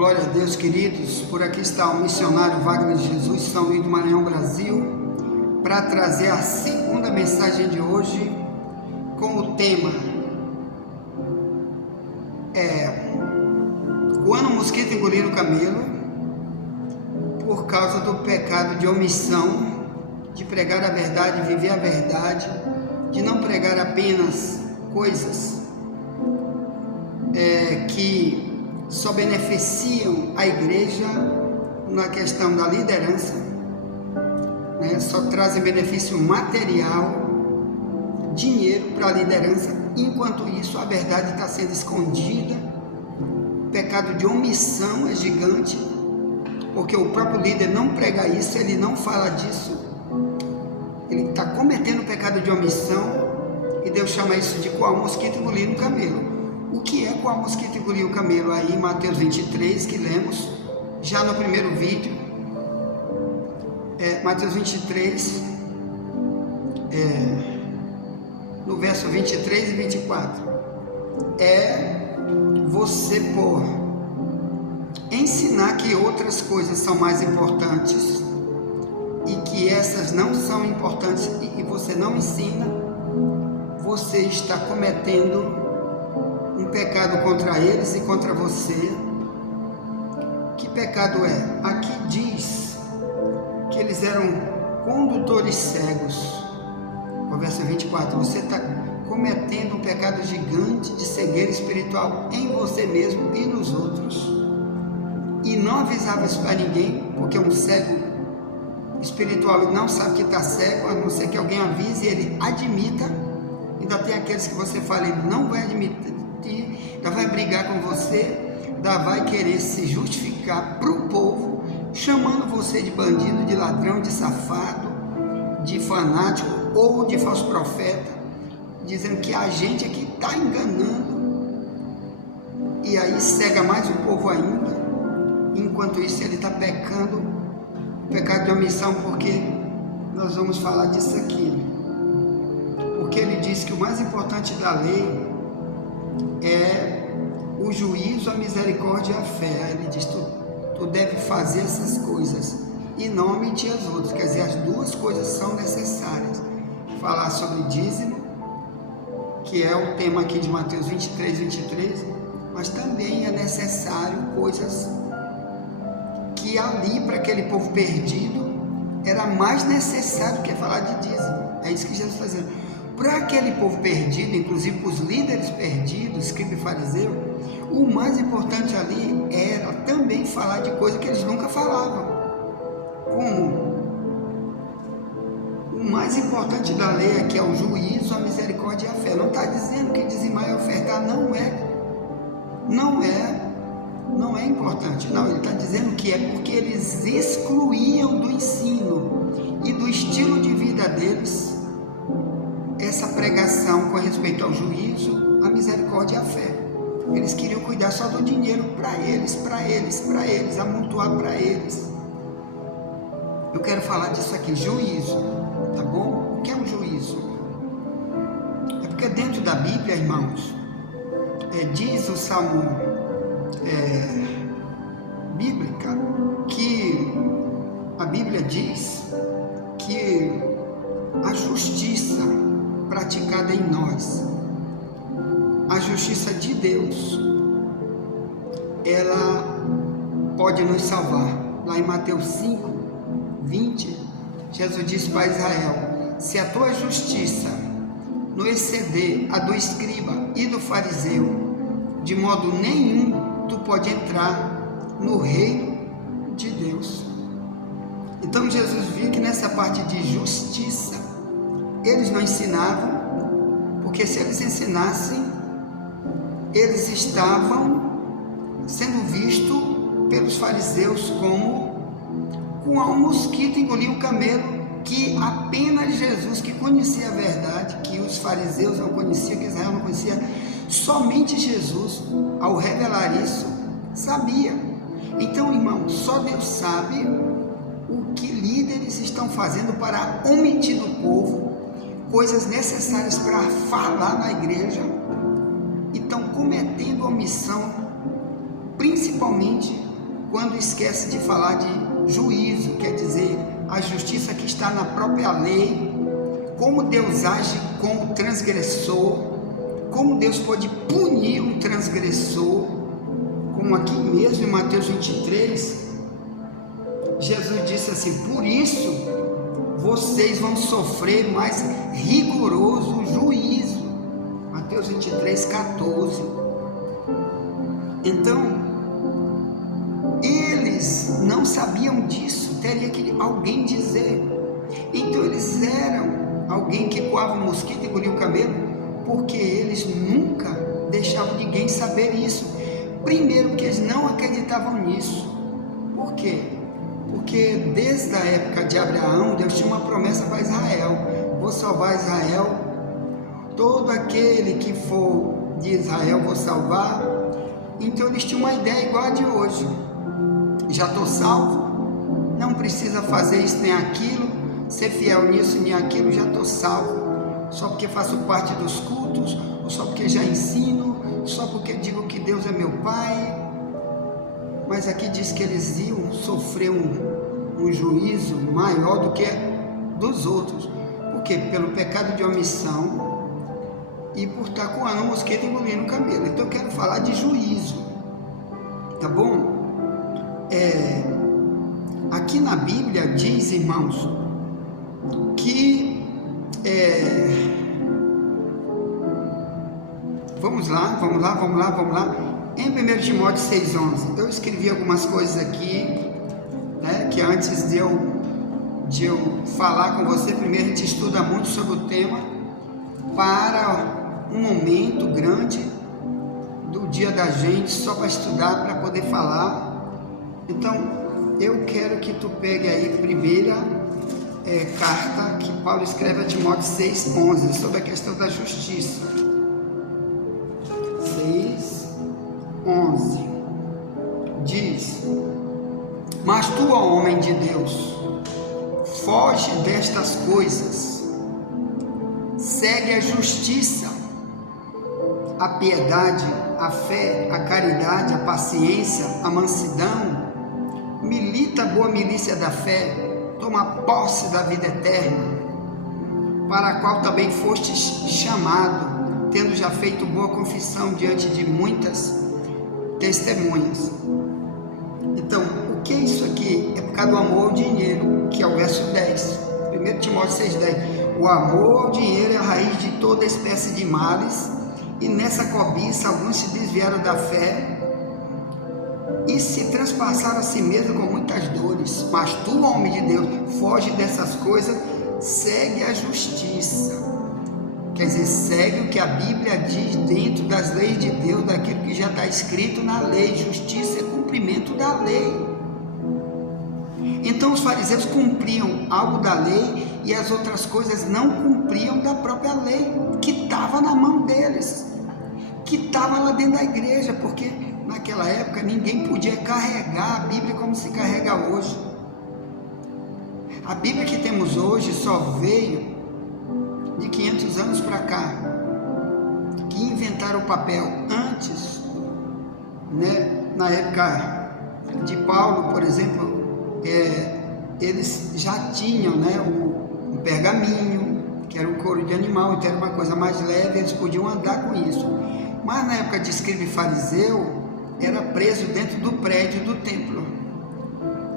Glória a Deus, queridos. Por aqui está o missionário Wagner de Jesus, São Luís do Maranhão, Brasil, para trazer a segunda mensagem de hoje com o tema quando o mosquito engolir o camelo, por causa do pecado de omissão, de pregar a verdade, viver a verdade, de não pregar apenas coisas que só beneficiam a igreja na questão da liderança, só trazem benefício material, dinheiro para a liderança, enquanto isso a verdade está sendo escondida. O pecado de omissão é gigante, porque o próprio líder não prega isso, ele não fala disso, ele está cometendo o pecado de omissão, e Deus chama isso de qual mosquito engolir um camelo. O que é qual mosquito engolir o camelo? Aí Mateus 23, que lemos já no primeiro vídeo, Mateus 23, no verso 23 e 24, você ensinar que outras coisas são mais importantes e que essas não são importantes e que você não ensina, você está cometendo um pecado contra eles e contra você. Que pecado é? Aqui diz que eles eram condutores cegos. No verso 24, você está cometendo um pecado gigante de cegueira espiritual em você mesmo e nos outros, e não avisava isso para ninguém, porque um cego espiritual não sabe que está cego, a não ser que alguém avise e ele admita. Ainda tem aqueles que você fala, ele não vai admitir, ainda vai brigar com você, ainda vai querer se justificar para o povo, chamando você de bandido, de ladrão, de safado, de fanático ou de falso profeta, dizendo que a gente é que está enganando, e aí cega mais o povo ainda. Enquanto isso ele está pecando, pecado de omissão, porque nós vamos falar disso aqui, porque ele diz que o mais importante da lei é o juízo, a misericórdia e a fé. Ele diz, tu deve fazer essas coisas e não omitir as outras, quer dizer, as duas coisas são necessárias. Falar sobre dízimo, que é o tema aqui de Mateus 23, mas também é necessário coisas que ali para aquele povo perdido era mais necessário que falar de dízimo. É isso que Jesus está dizendo. Para aquele povo perdido, inclusive para os líderes perdidos, escriba e fariseu, o mais importante ali era também falar de coisas que eles nunca falavam. Como? O mais importante da lei aqui é o juízo, a misericórdia e a fé. Não está dizendo que dizimar e ofertar não é importante, não. Ele está dizendo que é porque eles excluíam do ensino e do estilo de vida deles essa pregação com respeito ao juízo, a misericórdia e a fé. Eles queriam cuidar só do dinheiro para eles, amontoar para eles. Eu quero falar disso aqui, juízo, tá bom? O que é um juízo? É porque dentro da Bíblia, irmãos, diz o Salmo bíblica, que a Bíblia diz que a justiça praticada em nós, a justiça de Deus, ela pode nos salvar. Lá em Mateus 5, 20, Jesus disse para Israel, se a tua justiça não exceder a do escriba e do fariseu, de modo nenhum tu pode entrar no reino de Deus. Então Jesus viu que nessa parte de justiça eles não ensinavam, porque se eles ensinassem, eles estavam sendo vistos pelos fariseus como um mosquito engolir um camelo, que apenas Jesus, que conhecia a verdade, que os fariseus não conheciam, que Israel não conhecia, somente Jesus, ao revelar isso, sabia. Então, irmão, só Deus sabe o que líderes estão fazendo para omitir do povo coisas necessárias para falar na igreja, e estão cometendo omissão, principalmente quando esquece de falar de juízo, quer dizer, a justiça que está na própria lei, como Deus age com o transgressor, como Deus pode punir um transgressor, como aqui mesmo em Mateus 23, Jesus disse assim: por isso vocês vão sofrer mais rigoroso juízo. Mateus 23, 14. Então, eles não sabiam disso, teria que alguém dizer. Então eles eram alguém que coava um mosquito e engolia o camelo, porque eles nunca deixavam ninguém saber isso. Primeiro, porque eles não acreditavam nisso. Por quê? Porque desde a época de Abraão, Deus tinha uma promessa para Israel: vou salvar Israel, todo aquele que for de Israel vou salvar. Então eles tinham uma ideia igual a de hoje: já estou salvo, não precisa fazer isso nem aquilo, ser fiel nisso nem aquilo, já estou salvo, só porque faço parte dos cultos, ou só porque já ensino, só porque digo que Deus é meu Pai. Mas aqui diz que eles iam sofrer um juízo maior do que dos outros. Por quê? Pelo pecado de omissão e por estar coando o mosquito e engolindo o camelo. Então eu quero falar de juízo, tá bom? Aqui na Bíblia diz, irmãos, que vamos lá. Em 1 Timóteo 6,11, eu escrevi algumas coisas aqui, né, que antes de eu falar com você, primeiro a gente estuda muito sobre o tema, para um momento grande do dia da gente, só para estudar, para poder falar. Então, eu quero que tu pegue aí a primeira carta que Paulo escreve a Timóteo 6,11, sobre a questão da justiça. 6:11 diz: mas tu, ó homem de Deus, foge destas coisas, segue a justiça, a piedade, a fé, a caridade, a paciência, a mansidão, milita a boa milícia da fé, toma posse da vida eterna, para a qual também fostes chamado, tendo já feito boa confissão diante de muitas testemunhas. Então, o que é isso aqui? É por causa do amor ao dinheiro, que é o verso 10, 1 Timóteo 6,10. O amor ao dinheiro é a raiz de toda espécie de males, e nessa cobiça alguns se desviaram da fé e se transpassaram a si mesmo com muitas dores. Mas tu, homem de Deus, foge dessas coisas, segue a justiça. Quer dizer, segue o que a Bíblia diz dentro das leis de Deus, daquilo que já está escrito na lei. Justiça é cumprimento da lei. Então os fariseus cumpriam algo da lei e as outras coisas não cumpriam da própria lei, que estava na mão deles, que estava lá dentro da igreja, porque naquela época ninguém podia carregar a Bíblia como se carrega hoje. A Bíblia que temos hoje só veio de 500 anos para cá, que inventaram o papel. Antes, né, na época de Paulo, por exemplo, eles já tinham, né, o pergaminho, que era um couro de animal, então era uma coisa mais leve, eles podiam andar com isso. Mas na época de escriba e fariseu, era preso dentro do prédio do templo.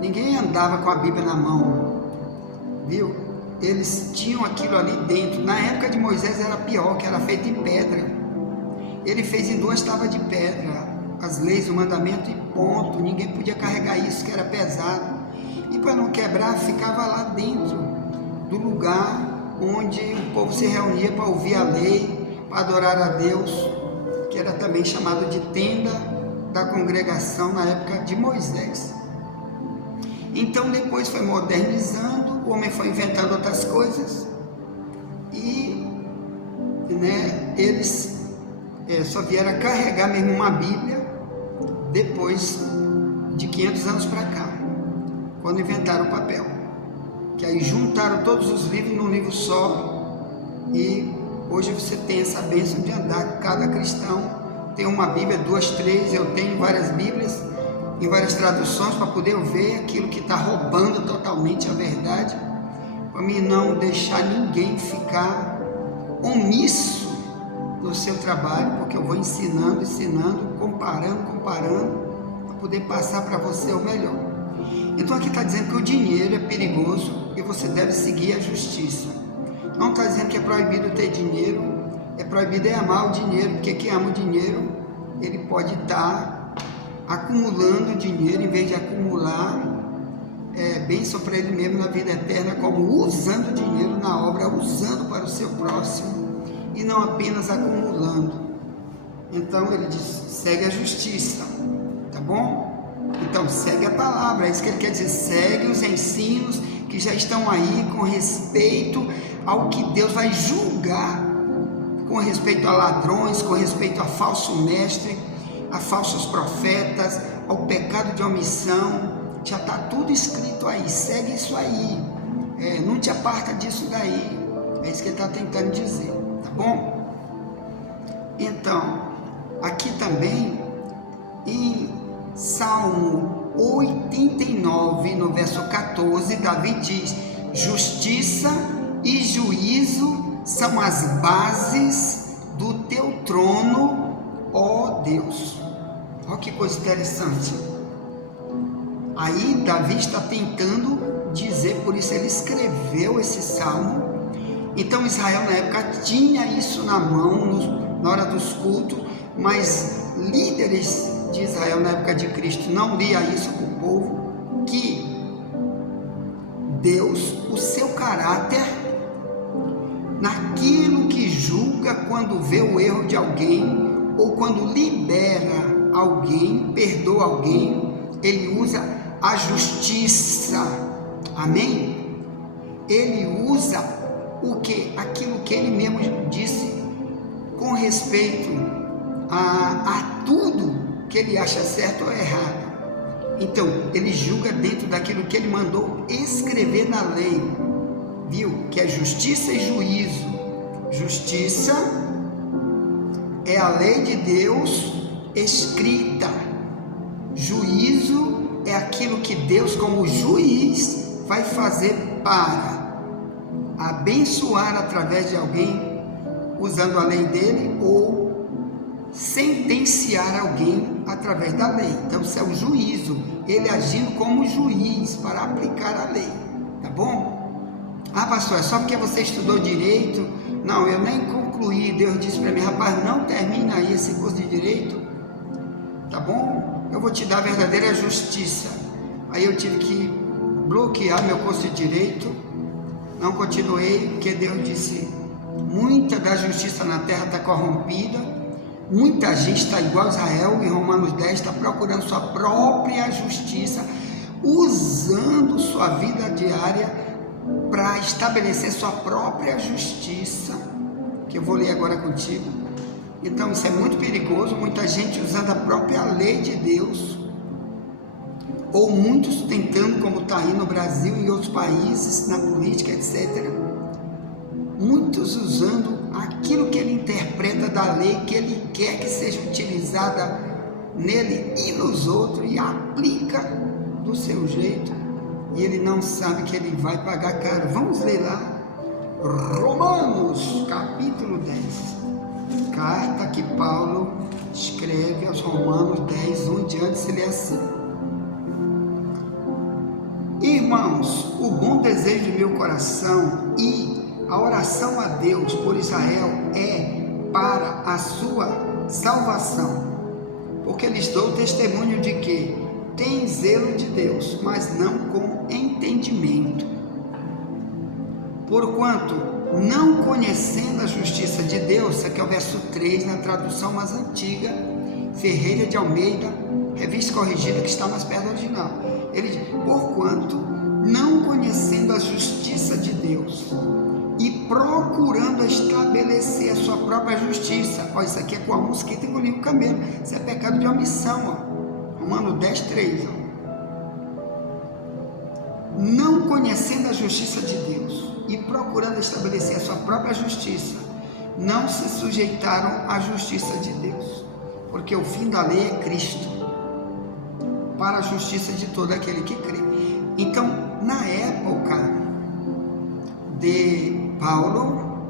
Ninguém andava com a Bíblia na mão, viu? Eles tinham aquilo ali dentro. Na época de Moisés era pior, que era feito em pedra. Ele fez em 2 tábuas de pedra as leis, o mandamento e ponto. Ninguém podia carregar isso, que era pesado. E para não quebrar, ficava lá dentro do lugar onde o povo se reunia para ouvir a lei, para adorar a Deus, que era também chamado de tenda da congregação na época de Moisés. Então depois foi modernizando, o homem foi inventando outras coisas e, né, eles só vieram a carregar mesmo uma Bíblia depois de 500 anos para cá, quando inventaram o papel, que aí juntaram todos os livros num livro só, e hoje você tem essa bênção de andar, cada cristão tem uma Bíblia, 2, 3, eu tenho várias Bíblias. em várias traduções para poder ver aquilo que está roubando totalmente a verdade, para mim não deixar ninguém ficar omisso no seu trabalho, porque eu vou ensinando, comparando, para poder passar para você o melhor. Então aqui está dizendo que o dinheiro é perigoso e você deve seguir a justiça. Não está dizendo que é proibido ter dinheiro, é proibido amar o dinheiro, porque quem ama o dinheiro, ele pode estar acumulando dinheiro, em vez de acumular bênção para ele mesmo na vida eterna, como usando o dinheiro na obra, usando para o seu próximo, e não apenas acumulando. Então ele diz, segue a justiça, tá bom? Então segue a palavra, é isso que ele quer dizer, segue os ensinos que já estão aí com respeito ao que Deus vai julgar, com respeito a ladrões, com respeito a falso mestre, a falsos profetas, ao pecado de omissão. Já está tudo escrito aí, segue isso aí, não te aparta disso daí, é isso que ele está tentando dizer, tá bom? Então, aqui também, em Salmo 89, no verso 14, Davi diz, justiça e juízo são as bases do teu trono, ó Deus. Olha que coisa interessante. Aí Davi está tentando dizer, por isso ele escreveu esse salmo. Então Israel na época tinha isso na mão, na hora dos cultos, mas líderes de Israel na época de Cristo não lia isso para o povo, que Deus, o seu caráter, naquilo que julga quando vê o erro de alguém, ou quando libera alguém, perdoa alguém, ele usa a justiça, amém? Ele usa aquilo que ele mesmo disse com respeito a tudo que ele acha certo ou errado. Então, ele julga dentro daquilo que ele mandou escrever na lei, viu? Que é justiça e juízo. Justiça é a lei de Deus escrita. Juízo é aquilo que Deus, como juiz, vai fazer para abençoar através de alguém, usando a lei dele, ou sentenciar alguém através da lei. Então isso é o juízo, ele agindo como juiz para aplicar a lei, tá bom? Ah, pastor, é só porque você estudou direito? Não, eu nem concluí. Deus disse para mim, rapaz, não termina aí esse curso de direito, tá bom? Eu vou te dar a verdadeira justiça. Aí eu tive que bloquear meu curso de direito, não continuei, porque Deus disse, muita da justiça na terra está corrompida, muita gente está igual a Israel, em Romanos 10, está procurando sua própria justiça, usando sua vida diária para estabelecer sua própria justiça, que eu vou ler agora contigo. Então isso é muito perigoso, muita gente usando a própria lei de Deus, ou muitos tentando, como está aí no Brasil e em outros países, na política, etc. Muitos usando aquilo que ele interpreta da lei, que ele quer que seja utilizada nele e nos outros, e aplica do seu jeito, e ele não sabe que ele vai pagar caro. Vamos ler lá, Romanos, capítulo 10. Carta que Paulo escreve aos Romanos 10, 1 em diante, se lê assim: irmãos, o bom desejo de meu coração e a oração a Deus por Israel é para a sua salvação, porque lhes dou testemunho de que têm zelo de Deus, mas não com entendimento. Porquanto, não conhecendo a justiça de Deus, aqui é o verso 3, na tradução mais antiga, Ferreira de Almeida, revista corrigida, que está mais perto do original. Ele diz, porquanto, não conhecendo a justiça de Deus e procurando estabelecer a sua própria justiça, ó, isso aqui é com a mosquita engolindo o camelo, isso é pecado de omissão, ó. Romanos 10, 3, ó. Não conhecendo a justiça de Deus e procurando estabelecer a sua própria justiça, não se sujeitaram à justiça de Deus, porque o fim da lei é Cristo, para a justiça de todo aquele que crê. Então, na época de Paulo,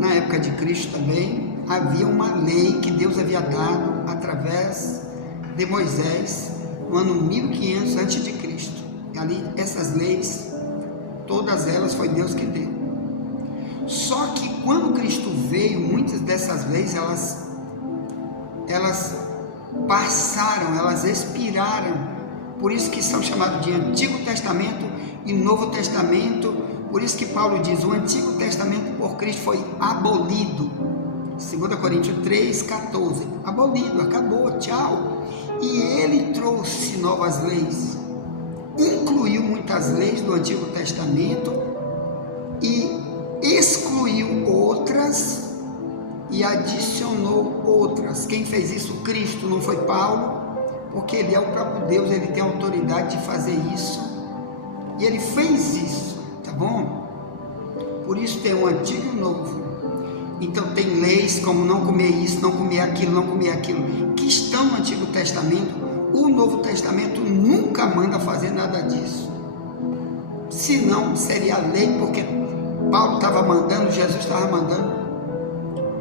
na época de Cristo também, havia uma lei que Deus havia dado através de Moisés no ano 1500 a.C. Ali, essas leis, todas elas foi Deus que deu. Só que quando Cristo veio, muitas dessas leis, elas passaram, elas expiraram. Por isso que são chamados de Antigo Testamento e Novo Testamento. Por isso que Paulo diz, o Antigo Testamento por Cristo foi abolido. 2 Coríntios 3,14. Abolido, acabou, tchau. E ele trouxe novas leis. Incluiu muitas leis do Antigo Testamento e excluiu outras e adicionou outras. Quem fez isso? Cristo, não foi Paulo, porque ele é o próprio Deus, ele tem autoridade de fazer isso, e ele fez isso, tá bom? Por isso tem o antigo e o novo. Então tem leis como não comer isso, não comer aquilo, não comer aquilo, que estão no Antigo Testamento. O Novo Testamento nunca manda fazer nada disso, senão seria lei, porque Paulo estava mandando, Jesus estava mandando,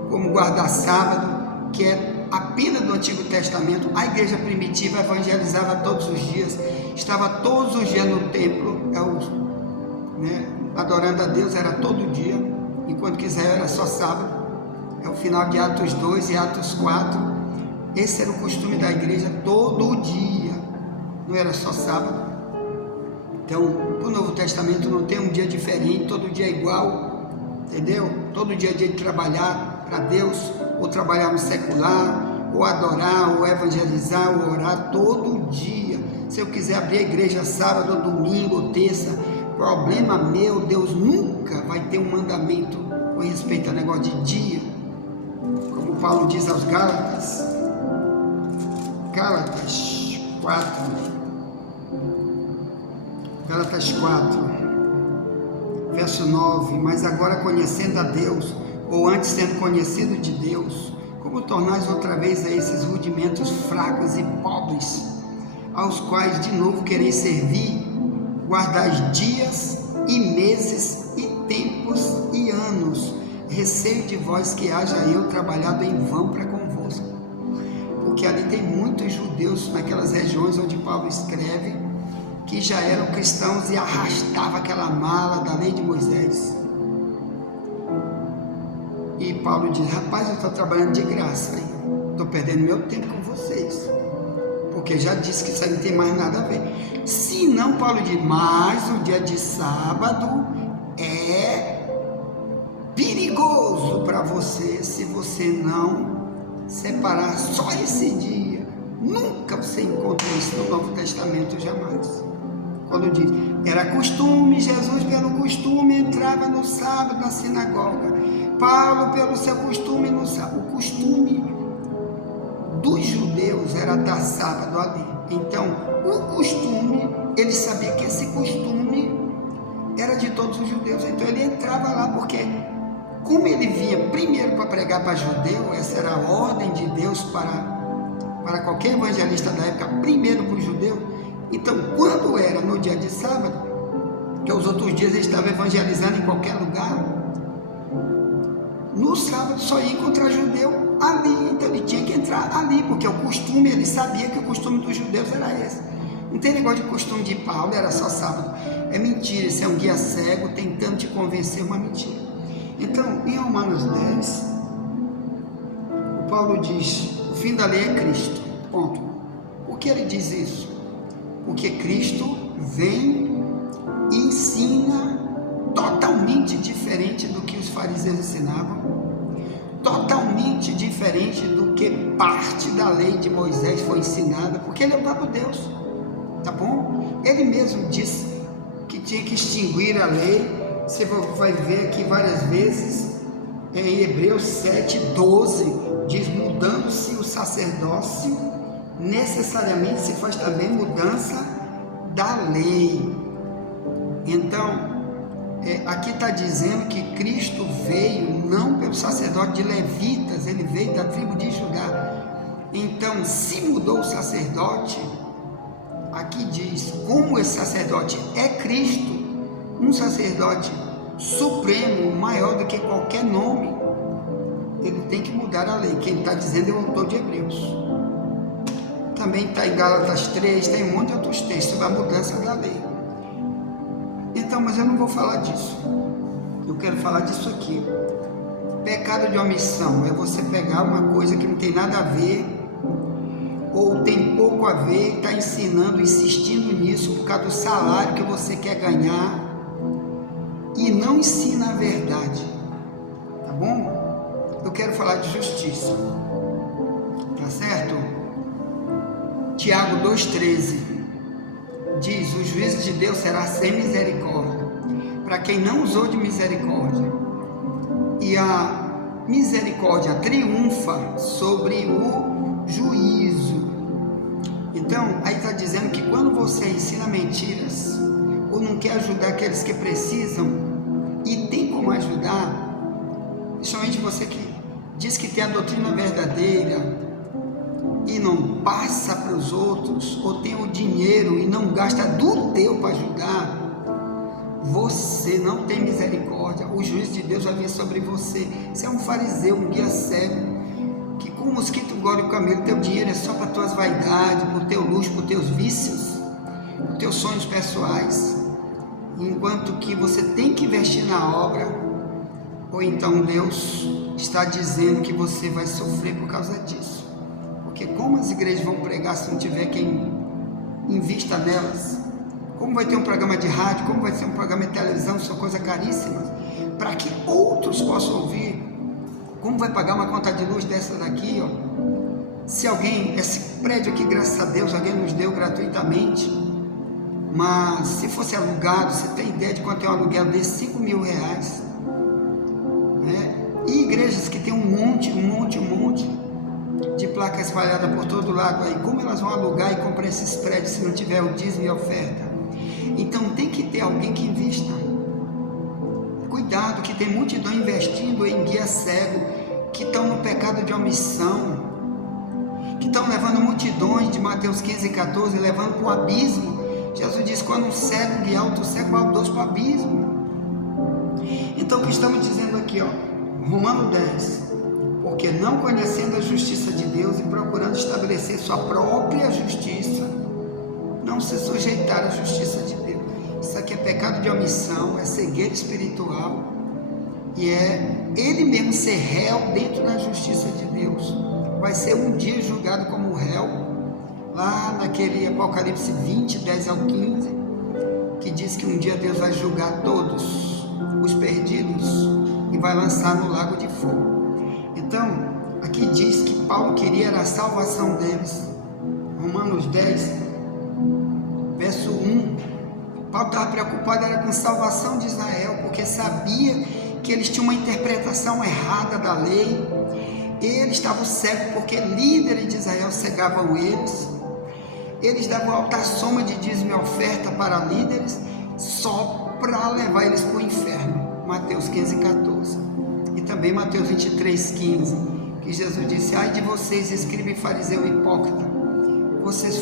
como guardar sábado, que é a pena do Antigo Testamento. A igreja primitiva evangelizava todos os dias, estava todos os dias no templo, adorando a Deus, era todo dia, enquanto que Israel era só sábado. É o final de Atos 2 e Atos 4, esse era o costume da igreja todo dia, não era só sábado. Então, o Novo Testamento não tem um dia diferente, todo dia é igual, entendeu? Todo dia é dia de trabalhar para Deus, ou trabalhar no secular, ou adorar, ou evangelizar, ou orar, todo dia. Se eu quiser abrir a igreja sábado, ou domingo, ou terça, problema meu, Deus nunca vai ter um mandamento com respeito ao negócio de dia, como Paulo diz aos Gálatas 4, verso 9, mas agora conhecendo a Deus, ou antes sendo conhecido de Deus, como tornais outra vez a esses rudimentos fracos e pobres, aos quais de novo quereis servir, guardais dias e meses e tempos e anos, receio de vós que haja eu trabalhado em vão para convosco. Porque ali tem muitos judeus naquelas regiões onde Paulo escreve, que já eram cristãos e arrastava aquela mala da lei de Moisés. E Paulo diz, rapaz, eu estou trabalhando de graça, estou perdendo meu tempo com vocês, porque já disse que isso aí não tem mais nada a ver. Se não, Paulo diz, mas o dia de sábado é perigoso para você, se você não separar só esse dia. Nunca você encontra isso no Novo Testamento, jamais. Quando diz, era costume, Jesus pelo costume entrava no sábado na sinagoga, Paulo pelo seu costume no sábado. O costume dos judeus era dar sábado ali. Então o costume, ele sabia que esse costume era de todos os judeus, então ele entrava lá, porque como ele vinha primeiro para pregar para judeu, essa era a ordem de Deus para qualquer evangelista da época, primeiro para o judeu. Então, quando era no dia de sábado, que os outros dias ele estava evangelizando em qualquer lugar, no sábado só ia encontrar judeu ali, então ele tinha que entrar ali, porque o costume, ele sabia que o costume dos judeus era esse. Não tem negócio de costume de Paulo, era só sábado. É mentira, isso é um guia cego tentando te convencer, uma mentira. Então, em Romanos 10, o Paulo diz, o fim da lei é Cristo, ponto. Por que ele diz isso? Porque Cristo vem e ensina totalmente diferente do que os fariseus ensinavam, totalmente diferente do que parte da lei de Moisés foi ensinada, porque ele é o próprio Deus, tá bom? Ele mesmo disse que tinha que extinguir a lei. Você vai ver aqui várias vezes, em Hebreus 7:12, diz, mudando-se o sacerdócio, necessariamente se faz também mudança da lei. Então, aqui está dizendo que Cristo veio não pelo sacerdote de levitas, ele veio da tribo de Judá. Então, se mudou o sacerdote, aqui diz, como esse sacerdote é Cristo, um sacerdote supremo, maior do que qualquer nome, ele tem que mudar a lei. Quem está dizendo é o autor de Hebreus. Também está em Gálatas 3, tem um monte de outros textos sobre a mudança da lei. Então, mas eu não vou falar disso. Eu quero falar disso aqui. Pecado de omissão é você pegar uma coisa que não tem nada a ver, ou tem pouco a ver, e está ensinando, insistindo nisso por causa do salário que você quer ganhar, e não ensina a verdade. Tá bom? Eu quero falar de justiça. Tá certo? Tiago 2,13 diz: o juízo de Deus será sem misericórdia para quem não usou de misericórdia, e a misericórdia triunfa sobre o juízo. Então, aí está dizendo que quando você ensina mentiras, ou não quer ajudar aqueles que precisam, e tem como ajudar, principalmente você que diz que tem a doutrina verdadeira, e não passa para os outros, ou tem o dinheiro e não gasta do teu para ajudar, você não tem misericórdia. O juízo de Deus vai vir sobre você. Você é um fariseu, um guia cego, que com o mosquito engole o camelo. Teu dinheiro é só para tuas vaidades, para o teu luxo, para os teus vícios, para os teus sonhos pessoais, enquanto que você tem que investir na obra. Ou então Deus está dizendo que você vai sofrer por causa disso. Porque como as igrejas vão pregar se não tiver quem invista nelas? Como vai ter um programa de rádio? Como vai ter um programa de televisão? São coisas caríssimas, para que outros possam ouvir. Como vai pagar uma conta de luz dessa daqui, ó? Se alguém, esse prédio aqui, graças a Deus, alguém nos deu gratuitamente, mas se fosse alugado, você tem ideia de quanto é um aluguel desse? R$5.000, né? E igrejas que tem um monte de placa espalhada por todo lado aí, como elas vão alugar e comprar esses prédios se não tiver o dízimo e a oferta? Então tem que ter alguém que invista. Cuidado, que tem multidão investindo em guia cego, que estão no pecado de omissão, que estão levando multidões, de Mateus 15,14, levando para o abismo. Jesus diz: quando um cego guiar outro cego, vai o dois para o abismo. Então o que estamos dizendo aqui, ó, Romanos 10, porque não conhecendo a justiça de Deus e procurando estabelecer sua própria justiça, não se sujeitar à justiça de Deus. Isso aqui é pecado de omissão, é cegueira espiritual, e é ele mesmo ser réu dentro da justiça de Deus. Vai ser um dia julgado como réu, lá naquele Apocalipse 20, 10 ao 15, que diz que um dia Deus vai julgar todos os perdidos e vai lançar no lago de fogo. Então, aqui diz que Paulo queria era a salvação deles. Romanos 10, verso 1. Paulo estava preocupado era com a salvação de Israel, porque sabia que eles tinham uma interpretação errada da lei. Eles estavam cegos porque líderes de Israel cegavam eles. Eles davam alta soma de dízimo e oferta para líderes, só para levar eles para o inferno. Mateus 15,14. E também Mateus 23,15, que Jesus disse: ai de vocês, escriba e fariseu hipócrita, vocês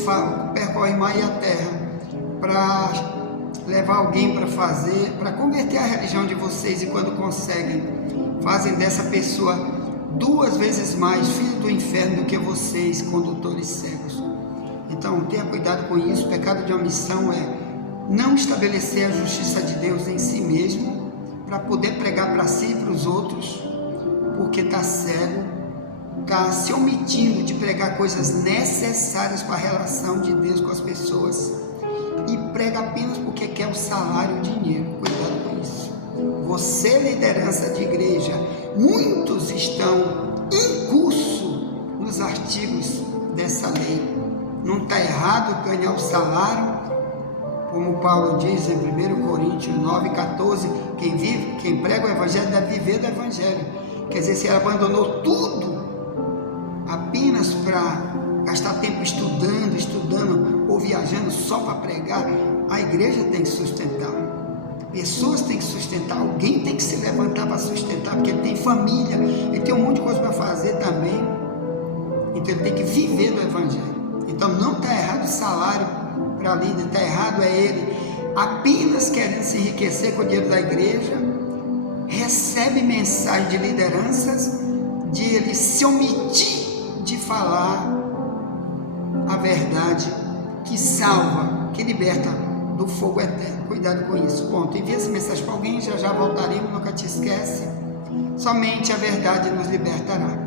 percorrem mar e a terra para levar alguém para converter a religião de vocês, e quando conseguem, fazem dessa pessoa 2 vezes mais filho do inferno do que vocês, condutores cegos. Então tenha cuidado com isso. Pecado de omissão é não estabelecer a justiça de Deus em si mesmo, para poder pregar para si e para os outros, porque está cego, está se omitindo de pregar coisas necessárias para a relação de Deus com as pessoas, e prega apenas porque quer o salário, o dinheiro. Cuidado com isso. Você, liderança de igreja, muitos estão em curso nos artigos dessa lei. Não está errado ganhar o salário, como Paulo diz em 1 Coríntios 9,14, quem prega o evangelho deve viver do evangelho. Quer dizer, se ele abandonou tudo apenas para gastar tempo estudando ou viajando só para pregar, a igreja tem que sustentar, pessoas têm que sustentar, alguém tem que se levantar para sustentar, porque ele tem família, ele tem um monte de coisa para fazer também, então ele tem que viver do evangelho. Então não está errado o salário para líder, está errado é ele, apenas querendo se enriquecer com o dinheiro da igreja, recebe mensagem de lideranças, de ele se omitir de falar a verdade que salva, que liberta do fogo eterno. Cuidado com isso. Ponto. Envia essa mensagem para alguém, já voltaremos, nunca te esquece. Somente a verdade nos libertará.